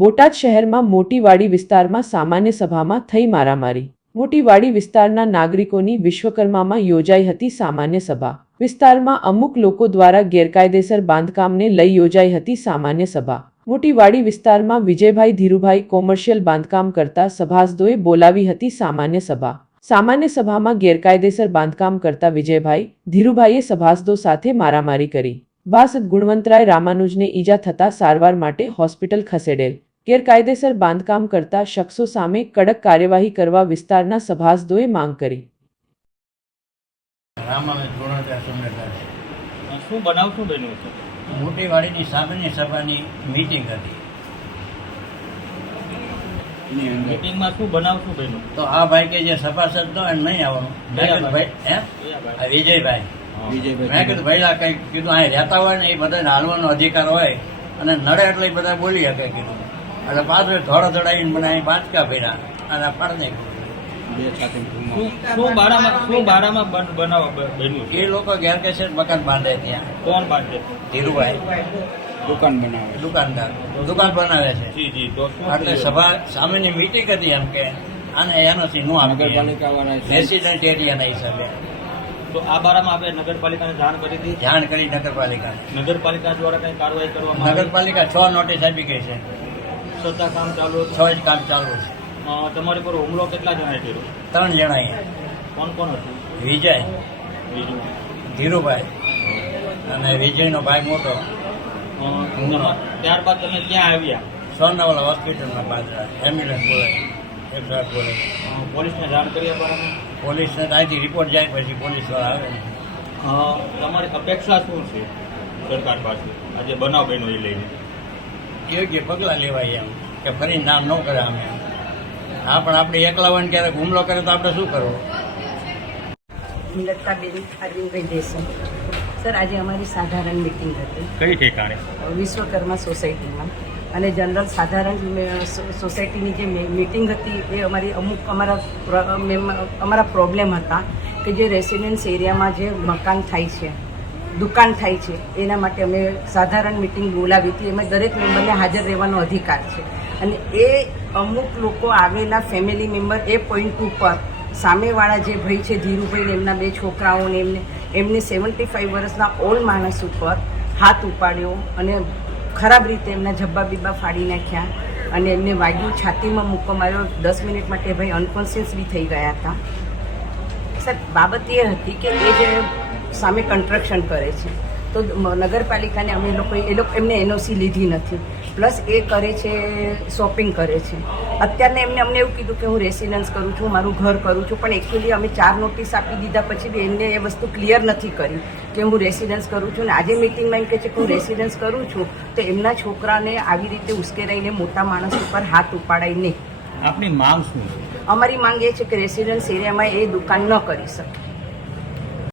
બોટાદ શહેરમાં મોટીવાડી વિસ્તારમાં સામાન્ય સભામાં થઈ મારામારી. મોટીવાડી વિસ્તારના નાગરિકોની વિશ્વકર્મામાં યોજાઈ હતી સામાન્ય સભા. વિસ્તારમાં અમુક લોકો દ્વારા ગેરકાયદેસર બાંધકામને લઈ યોજાઈ હતી સામાન્ય સભા. મોટીવાડી વિસ્તારમાં વિજયભાઈ ધીરુભાઈ કોમર્શિયલ બાંધકામ કરતા સભાસદોએ બોલાવી હતી સામાન્ય સભા. સામાન્ય સભામાં ગેરકાયદેસર બાંધકામ કરતા વિજયભાઈ ધીરુભાઈએ સભાસદો સાથે મારામારી કરી. વાસદ ગુણવંતરાય રામાનુજને ઈજા થતા સારવાર માટે હોસ્પિટલ ખસેડેલ. ગેરકાયદેસર બાંધકામ કરતા શખ્સો સામે કડક કાર્યવાહી કરવા વિસ્તારના સભાસદોએ માંગ કરી. રામાનંદ ગુણવત્તા સુમેરદાસ શું બનાવ શું બન્યું છે? મોટી વાડીની સામાન્ય સભાની મીટિંગ હતી. મીટિંગમાં શું બનાવ શું બન્યું? તો આ ભાઈ કે જે સભાસદ તો એમ નહીં આવવાનું. ભાઈ હે? વિજયભાઈ. વિજયભાઈ મેં કીધું ભાઈ આ કંઈ કીધું અહીં રહેતા હોય ને એ બધાને હાલવાનો અધિકાર હોય અને નડે એટલે એ બધા બોલી શકે કીધું. એટલે પાછળ થોડા મને અહીં બાંચકા ભર્યા અને ફળને બનાવ એ લોકો ગેરકાયદેસર મકાન બાંધે ત્યાં. કોણ બાંધે? ધીરુભાઈ. દુકાન બનાવે દુકાનદાર. દુકાન બનાવે છે. જી જી એટલે સભા સામેની મીટિંગ હતી એમ કે આને એનોથી નું વાળા રેસિડન્ટ એરિયાના હિસાબે. તો આ બારામાં આપણે નગરપાલિકાને જાણ કરી હતી? જાણ કરી નગરપાલિકા નગરપાલિકા દ્વારા કઈ કાર્યવાહી કરવામાં નગરપાલિકા છ નોટિસ આપી ગઈ છે. છતાં કામ ચાલુ છ જ કામ ચાલુ છે તમારી પર હુમલો કેટલા જણાએ કર્યો? ત્રણ જણા અહીંયા કોણ કોણ હતું? વિજય ધીરુભાઈ અને વિજયનો ભાઈ મોટો. ત્યારબાદ તમે ક્યાં આવ્યા? સોનાવાલા હોસ્પિટલના બાજરા એમ્બ્યુલન્સ બોલે આઠ બોલે પોલીસને જાણ કરી આ પોલીસને ત્યાંથી રિપોર્ટ જાય પછી પોલીસવાળા આવે તમારી અપેક્ષા શું છે સરકાર પાસે? આજે બનાવ બન્યો એ લઈને. યોગ્ય પગલાં લેવાય એમ કે ફરી નામ ન કરે અમે. હા પણ આપણે એકલા હોય ને ક્યારેક હુમલો કરે તો આપણે શું કરવું? લતાબેન અરવિંદભાઈ દેસાઈ. સર આજે અમારી સાધારણ મિટિંગ હતી. કઈ ઠેકાણે? વિશ્વકર્મા સોસાયટીમાં. અને જનરલ સાધારણ સોસાયટીની જે મિટિંગ હતી એ અમારી અમુક અમારા મેમ- અમારા પ્રોબ્લેમ હતા કે જે રેસિડેન્સ એરિયામાં જે મકાન થાય છે દુકાન થાય છે. એના માટે અમે સાધારણ મિટિંગ બોલાવી હતી. એમાં દરેક મેમ્બરને હાજર રહેવાનો અધિકાર છે. અને એ અમુક લોકો આવેલા ફેમિલી મેમ્બર એ પોઈન્ટ ઉપર સામેવાળા જે ભાઈ છે, ધીરુભાઈ એમના બે છોકરાઓને એમને એમને સેવન્ટી ફાઈવ વર્ષના ઓલ્ડ માણસ ઉપર હાથ ઉપાડ્યો અને ખરાબ રીતે એમના જબ્બા બિબ્બા ફાડી નાખ્યા અને એમને વાગ્યું, છાતીમાં મૂકો માર્યો દસ મિનિટ માટે ભાઈ અનકોન્શિયસ બી થઈ ગયા હતા. સર બાબત એ હતી કે એ જે સામે કન્સ્ટ્રક્શન કરે છે, તો નગરપાલિકાને અમે લોકો એ લોકો, એમને એનઓસી લીધી નથી. પ્લસ એ કરે છે શોપિંગ કરે છે. અત્યારને એમને, અમને એવું કીધું કે હું રેસિડન્સ કરું છું, મારું ઘર કરું છું, પણ એકચ્યુઅલી અમે ચાર નોટિસ આપી દીધા પછી બી એમને એ વસ્તુ ક્લિયર નથી કરી, કે હું રેસિડન્સ કરું છું. ને આજે મિટિંગમાં એમ કહે છે કે હું રેસિડન્સ કરું છું, તો એમના છોકરાને આવી રીતે ઉશ્કેરાઈને મોટા માણસ ઉપર હાથ ઉપાડાય નહીં. આપની માંગ શું છે? અમારી માંગ એ છે કે રેસિડન્સ એરિયામાં એ દુકાન ન કરી શકે.